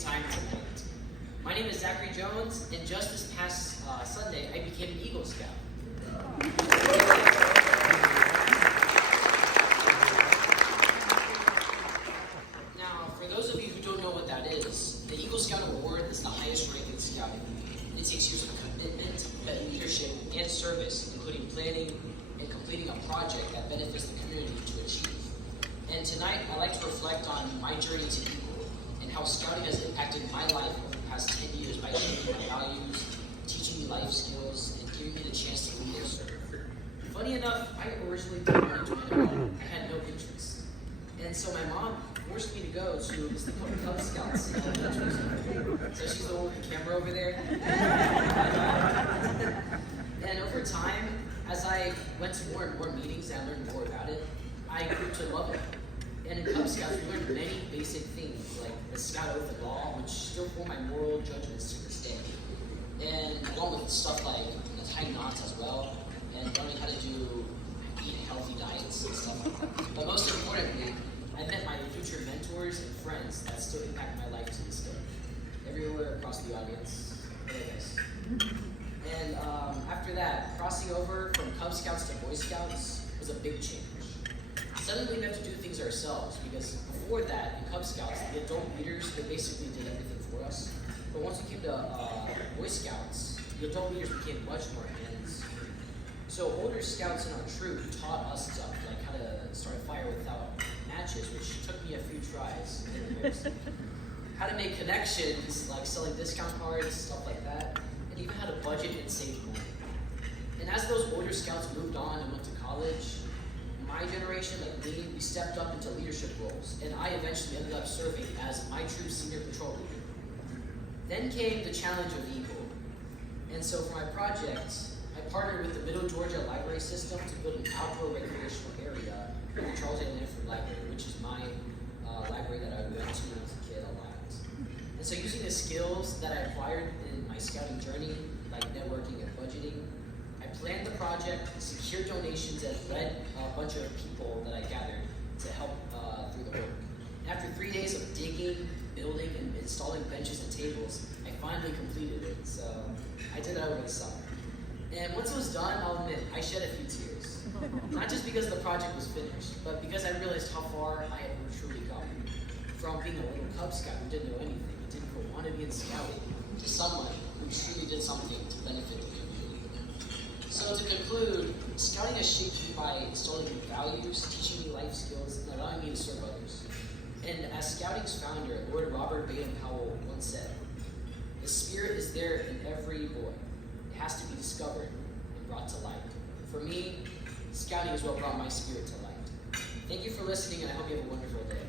time tonight. My name is Zachary Jones, and just this past Sunday, I became an Eagle Scout. Now, for those of you who don't know what that is, the Eagle Scout Award is the highest rank in scouting. It takes years of commitment, leadership, and service, including planning and completing a project that benefits the community to achieve. And tonight, I'd like to reflect on my journey to Eagle and how scouting has impacted my life over the past 10 years by shaping my values, teaching me life skills, and giving me the chance to lead and serve. Funny enough, I originally didn't want to join the Eagle. I had no interest. And so my mom forced me to go to this thing called Cub Scouts in elementary school. So she's the one with the camera over there. And over time, as I went to more and more meetings and I learned more about it, I grew to love it. And in Cub Scouts, we learned many basic things, like the Scout Oath and Law, which still form my moral judgments to this day. And along with stuff like tying knots as well, and learning how to eat healthy diets and stuff like that. But most importantly, I met my future mentors and friends that still impact my life to this day. Everywhere across the audience. Hey guys. And after that, crossing over from Cub Scouts to Boy Scouts was a big change. Suddenly we have to do things ourselves, because before that, in Cub Scouts, the adult leaders, they basically did everything for us. But once we came to Boy Scouts, the adult leaders became much more hands-free. So older scouts in our troop taught us stuff, like how to start a fire without matches, which took me a few tries. How to make connections, like selling discount cards, stuff like that, and even how to budget and save money. And as those older scouts moved on and went to college, my generation, like me, we stepped up into leadership roles, and I eventually ended up serving as my troop's senior patrol leader. Then came the challenge of Eagle. And so for my project, I partnered with the Middle Georgia Library System to build an outdoor recreational area in the Charles A. Lanford Library, which is my library that I went to as a kid a lot. And so using the skills that I acquired in my scouting journey, like networking and budgeting, I planned the project, secured donations, and led a bunch of people that I gathered to help through the work. And after 3 days of digging, building, and installing benches and tables, I finally completed it. So I did it over the summer. And once it was done, I'll admit, I shed a few tears. Not just because the project was finished, but because I realized how far I had truly come. From being a little Cub Scout who didn't know anything, who didn't want to be in scouting, to someone who truly did something to benefit the community. So to conclude, scouting has shaped me by installing new values, teaching me life skills, and allowing me to serve others. And as scouting's founder, Lord Robert Baden-Powell once said, "The spirit is there in every boy. It has to be discovered and brought to light." For me, scouting is what brought my spirit to light. Thank you for listening, and I hope you have a wonderful day.